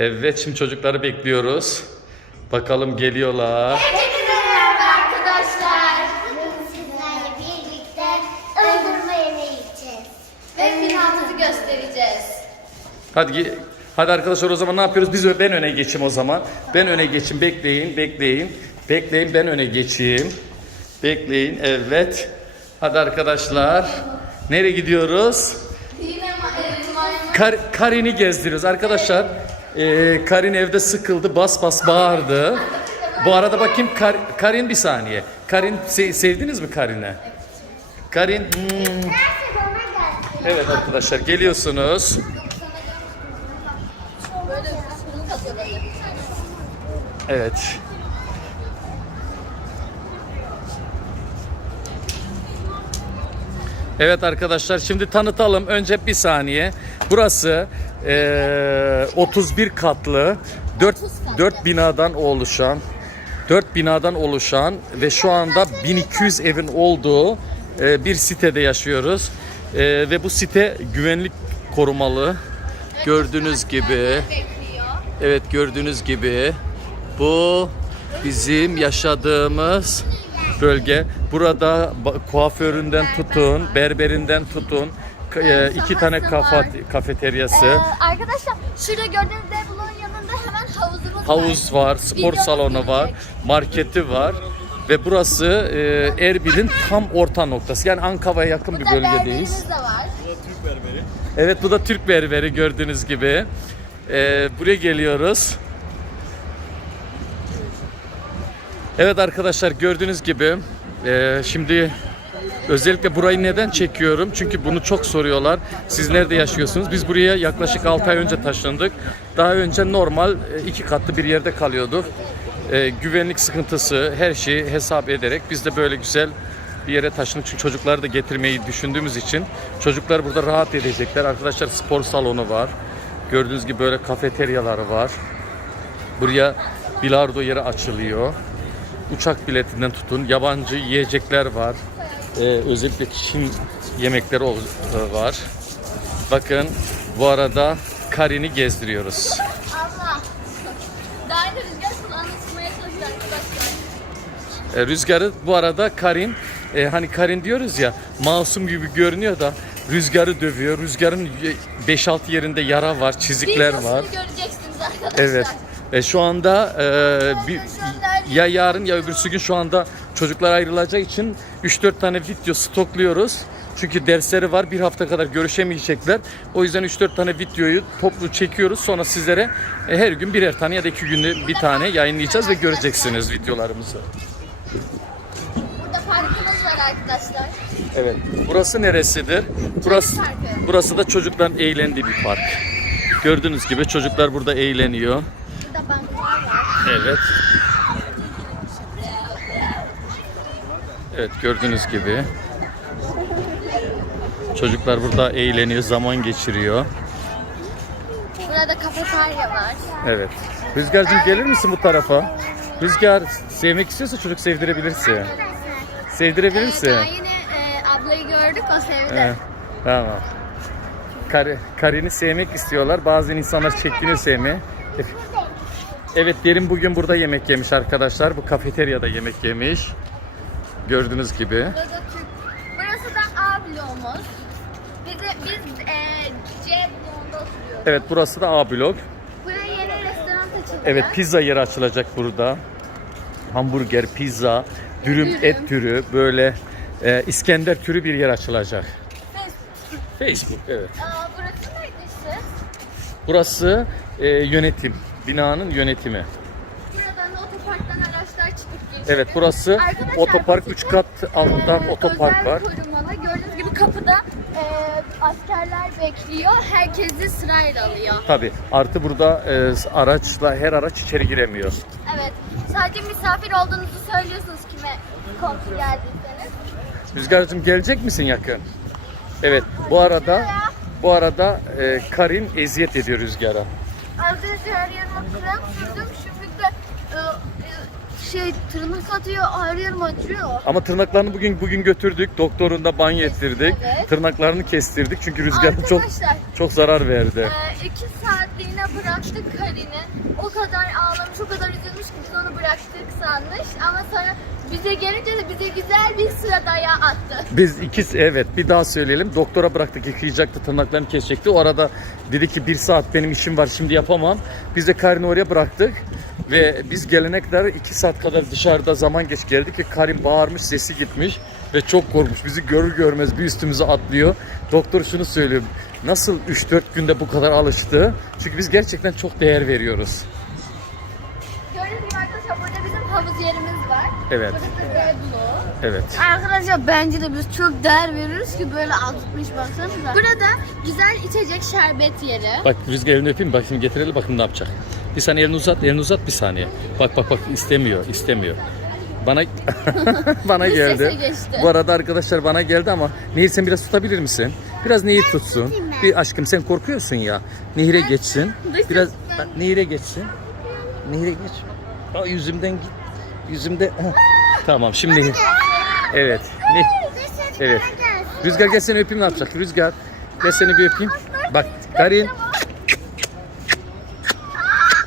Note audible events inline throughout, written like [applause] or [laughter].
Evet şimdi çocukları bekliyoruz. Bakalım geliyorlar. Hepinize merhaba arkadaşlar. Bugün sizlerle birlikte öldürme yemeği yiyeceğiz. Ve finalimizi göstereceğiz. Hadi hadi arkadaşlar o zaman ne yapıyoruz? Biz ben öne geçeyim o zaman. Ben öne geçeyim. Bekleyin, bekleyin. Bekleyin ben öne geçeyim. Bekleyin. Evet. Hadi arkadaşlar. Nereye gidiyoruz? Yine maymun. Kar, Karin'i gezdiriyoruz arkadaşlar. E, Karin evde sıkıldı, bas bas bağırdı. Bu arada bakayım Kar- Karin bir saniye. Karin se- sevdiniz mi Karin'i? Karin hmm. Evet arkadaşlar geliyorsunuz. Evet. Evet arkadaşlar şimdi tanıtalım. Önce bir saniye. Burası eee, 31 katlı 4, 4 binadan oluşan 4 binadan oluşan ve şu anda 1200 evin olduğu eee, bir sitede yaşıyoruz. Eee, ve bu site güvenlik korumalı. Gördüğünüz gibi. Evet gördüğünüz gibi bu bizim yaşadığımız bölge. Burada kuaföründen tutun, berberinden tutun, e, iki tane kafa, kafeteryası, Ee, arkadaşlar şurada gördüğünüz Devlon'un yanında hemen havuzumuz var. havuz var, spor Videomuz salonu var, gelecek. marketi var. Ve burası e, Erbil'in tam orta noktası. Yani Ankava'ya yakın bir Burada bölgedeyiz. de var. Evet bu da Türk berberi gördüğünüz gibi. Ee, buraya geliyoruz. Evet arkadaşlar gördüğünüz gibi e, şimdi özellikle burayı neden çekiyorum? Çünkü bunu çok soruyorlar. Siz nerede yaşıyorsunuz? Biz buraya yaklaşık 6 ay önce taşındık. Daha önce normal e, iki katlı bir yerde kalıyorduk. E, güvenlik sıkıntısı her şeyi hesap ederek biz de böyle güzel bir yere taşındık. Çünkü çocukları da getirmeyi düşündüğümüz için çocuklar burada rahat edecekler. Arkadaşlar spor salonu var. Gördüğünüz gibi böyle kafeteryaları var. Buraya bilardo yeri açılıyor. Uçak biletinden tutun. Yabancı yiyecekler var. Ee, özellikle Çin yemekleri e, var. Bakın bu arada Karin'i gezdiriyoruz. Allah. Daha yeni rüzgar kulağını ısırmaya çalışıyor arkadaşlar. E, rüzgarı bu arada Karin e, hani Karin diyoruz ya masum gibi görünüyor da rüzgarı dövüyor. Rüzgarın 5-6 yerinde yara var, çizikler Videosunu var. göreceksiniz arkadaşlar. Evet. E, şu anda e, bir, ya yarın ya öbürsü gün şu anda çocuklar ayrılacağı için 3-4 tane video stokluyoruz. Çünkü dersleri var. Bir hafta kadar görüşemeyecekler. O yüzden 3-4 tane videoyu toplu çekiyoruz. Sonra sizlere e, her gün birer tane ya da iki günde bir tane yayınlayacağız ve göreceksiniz videolarımızı. Burada parkımız var arkadaşlar. Evet. Burası neresidir? Burası burası da çocukların eğlendiği bir park. Gördüğünüz gibi çocuklar burada eğleniyor. Burada banklar var. Evet. Evet gördüğünüz gibi. Çocuklar burada eğleniyor, zaman geçiriyor. Burada kafeterya var. Evet. Rüzgar'cığım gelir misin bu tarafa? Rüzgar sevmek istiyorsa çocuk sevdirebilirsin. Sevdirebilirsin. Daha yine e, ablayı gördük o sevdi. Evet, Tamam. Kar, Karin'i sevmek istiyorlar. Bazı insanlar çekiniyor sevmeye. Evet Derin bugün burada yemek yemiş arkadaşlar. Bu kafeteryada yemek yemiş. Gördüğünüz gibi. Türk. Burası da A bloğumuz. Biz, de, biz e, C bloğunda oturuyoruz. Evet burası da A blok. Buraya yeni restoran açıldı. Evet pizza yeri açılacak burada. Hamburger, pizza, dürüm, Dürüm. et türü böyle e, İskender türü bir yer açılacak. Facebook evet. Aa, burası neydi işte? Burası e, yönetim. Binanın yönetimi. Evet burası Arkadaşlar, otopark 3 kat altta Ee, otopark var. korumalı. Gördüğünüz gibi kapıda e, askerler bekliyor. Herkesi sırayla alıyor. Tabi artı burada e, araçla her araç içeri giremiyor. Evet. Sadece misafir olduğunuzu söylüyorsunuz kime kontrol geldiyseniz. Rüzgar'cığım gelecek misin yakın? Evet bu arada bu arada e, Karin eziyet ediyor Rüzgar'a. Arkadaşlar yerime krem sürdüm. Şimdi de e, e, şey tırnak atıyor, her yerim acıyor. Ama tırnaklarını bugün bugün götürdük. Doktorunda banyo ettirdik. Evet. Tırnaklarını kestirdik çünkü Rüzgar çok Arkadaşlar çok zarar verdi. e, iki oraya bıraktık Karin'i. O kadar ağlamış, o kadar üzülmüş ki biz onu bıraktık sanmış. Ama sonra bize gelince de bize güzel bir sıra dayağı attı. Biz ikisi evet bir daha söyleyelim. Doktora bıraktık yıkayacaktı tırnaklarını kesecekti. O arada dedi ki bir saat benim işim var şimdi yapamam. Biz de Karin'i oraya bıraktık. Ve biz gelene kadar iki saat kadar dışarıda zaman geç geldi ki Karin bağırmış sesi gitmiş ve çok korkmuş. Bizi görür görmez bir üstümüze atlıyor. Doktor şunu söylüyor. Nasıl 3-4 günde bu kadar alıştı? Çünkü biz gerçekten çok değer veriyoruz. Gördüğünüz gibi arkadaşlar burada bizim havuz yerimiz var. Evet. Burası da. Evet. Arkadaşlar bence de biz çok değer veriyoruz ki böyle azıtmış baksanıza. Burada güzel içecek şerbet yeri. Bak Rüzgar elini öpeyim bak şimdi getirelim bakın ne yapacak. Bir saniye elini uzat, elini uzat bir saniye. Bak bak bak istemiyor, istemiyor. Bana [laughs] bana Bir geldi. geçti. Bu arada arkadaşlar bana geldi ama Nehir sen biraz tutabilir misin? Biraz Nehir tutsun. Bir aşkım sen korkuyorsun ya. Nehir'e geçsin. Dış Biraz Bak, Nehir'e geçsin. Nehir'e geç. Aa, yüzümden git. Yüzümde. Tamam şimdi Nehir. Evet. Ne? Evet. Rüzgar gel seni öpeyim ne yapacak? Rüzgar gel seni bir öpeyim. Bak Karin.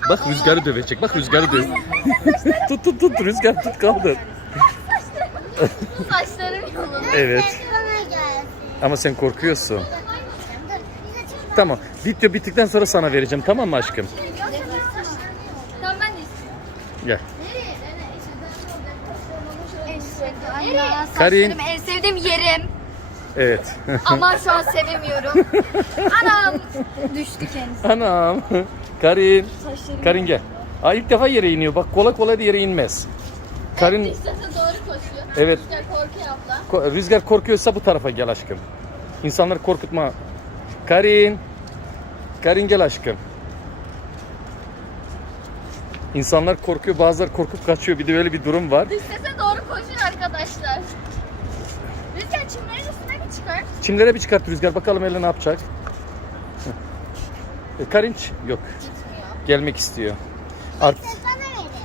Bak rüzgarı dövecek. Bak rüzgarı döv. [laughs] tut tut tut rüzgar tut kaldır. Saçlarım yolunda. Evet. Bana. Ama sen korkuyorsun. Tamam. Video bittikten sonra sana vereceğim tamam mı aşkım? Tamam ben de istiyorum. Gel. En sevdiğim yerim. Evet. Ama şu an sevemiyorum. Anam düştü kendisi. Anam. Karin. Saçlarım. Karin gel. Aa, ilk defa yere iniyor. Bak kolay kolay da yere inmez. Karin sese doğru koşuyor. Evet. Rüzgar korkuyor abla. Ko- Rüzgar korkuyorsa bu tarafa gel aşkım. İnsanları korkutma. Karin. Karin gel aşkım. İnsanlar korkuyor, bazıları korkup kaçıyor. Bir de öyle bir durum var. Dış sese doğru koşuyor arkadaşlar. Rüzgar çimlerin üstüne çıkar? Çimlere bir çıkart Rüzgar. Bakalım elle ne yapacak. E, Karin ç- yok. Gelmek istiyor. Art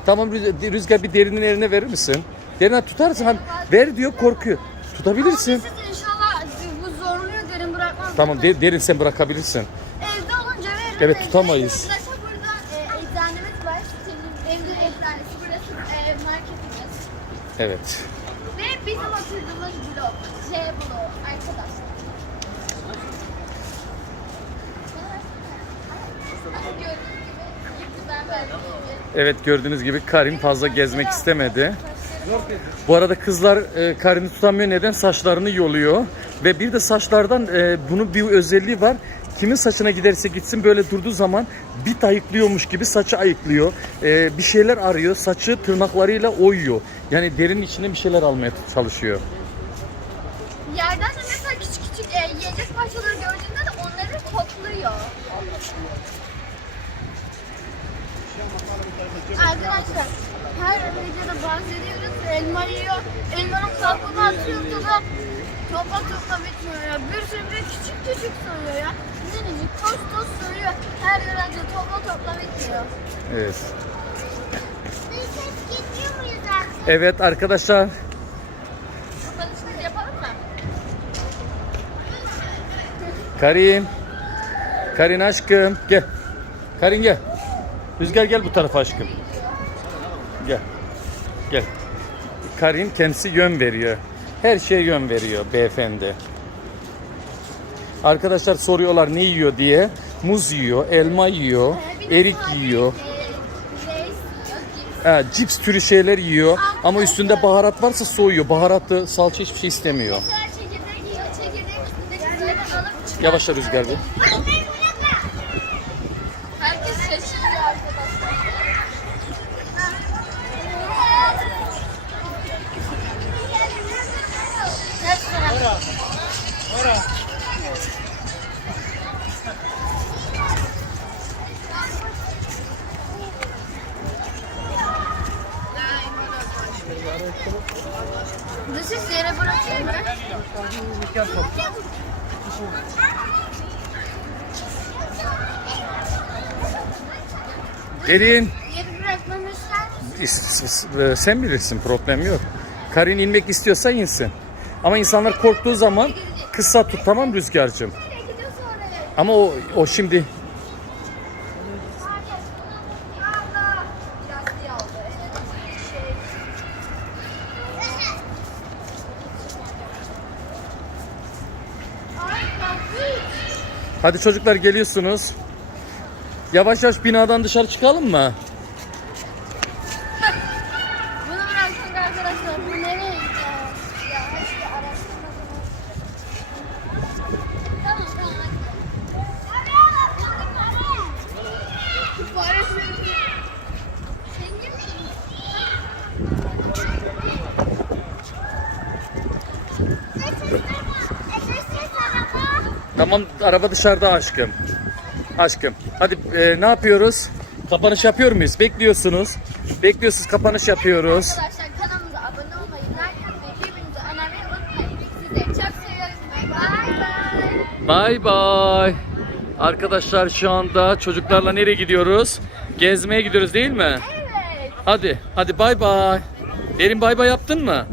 tamam Rüz- Rüzgar bir derinin eline verir misin? Derine tutarsın. Hani ver diyor korkuyor. Tutabilirsin. Siz inşallah bu zorluyor derin bırakmaz. Tamam de- derin sen bırakabilirsin. Evde olunca veririm. Evet, Evde tutamayız. Burada e, eczanemiz var. Senin evde eczanesi. Burası e, marketimiz. Evet. Ve bizim oturduğumuz blok. J bloğu arkadaşlar. Gördüğünüz gibi ben verdim. Evet gördüğünüz gibi Karin fazla gezmek istemedi. Bu arada kızlar e, Karin'i tutamıyor neden? Saçlarını yoluyor. Ve bir de saçlardan e, bunun bir özelliği var. Kimin saçına giderse gitsin böyle durduğu zaman bit ayıklıyormuş gibi saçı ayıklıyor. E, bir şeyler arıyor. Saçı tırnaklarıyla oyuyor. Yani derinin içine bir şeyler almaya çalışıyor. Yerden de mesela küçük küçük e, yiyecek parçaları gördüğünde de onları topluyor. Arkadaşlar her videoda bahsediyoruz. Elma yiyor. Elmanın kabuğunu atıyor da topla topla bitmiyor ya. Bir sürü bir küçük küçük soruyor ya. Minicik toz toz soruyor. Her yerde topla topla bitmiyor. Evet. Evet arkadaşlar Kapanışını yapalım mı? Karin. Karin aşkım gel. Karin gel. Rüzgar gel bu tarafa aşkım. Gel. Gel. Karin kendisi yön veriyor. Her şeye yön veriyor beyefendi. Arkadaşlar soruyorlar ne yiyor diye. Muz yiyor, elma yiyor, erik yiyor. e, yiyor, cips. Türü şeyler yiyor ama üstünde baharat varsa soğuyor. Baharatlı, salça hiçbir şey istemiyor. Yavaşla Rüzgar bir. Dışı yere bırakayım mı? Derin. Yeri bırakmamı ister misin? İs- Sen bilirsin problem yok. Karin inmek istiyorsa insin. Ama insanlar korktuğu zaman Kısa tut tamam Rüzgar'cığım. Ama o, o şimdi Hadi çocuklar geliyorsunuz. Yavaş yavaş binadan dışarı çıkalım mı? Tamam araba dışarıda aşkım. Aşkım. Hadi e, ne yapıyoruz? Kapanış yapıyor muyuz? Bekliyorsunuz. Bekliyorsunuz kapanış yapıyoruz. Arkadaşlar kanalımıza abone olmayı, like atmayı, birbirinize önermeyi unutmayın. Sizleri çok seviyoruz. Bye bye. Bay bay. Arkadaşlar şu anda çocuklarla nereye gidiyoruz? Gezmeye gidiyoruz değil mi? Evet. Hadi. Hadi bay bay. Derin bay bay yaptın mı?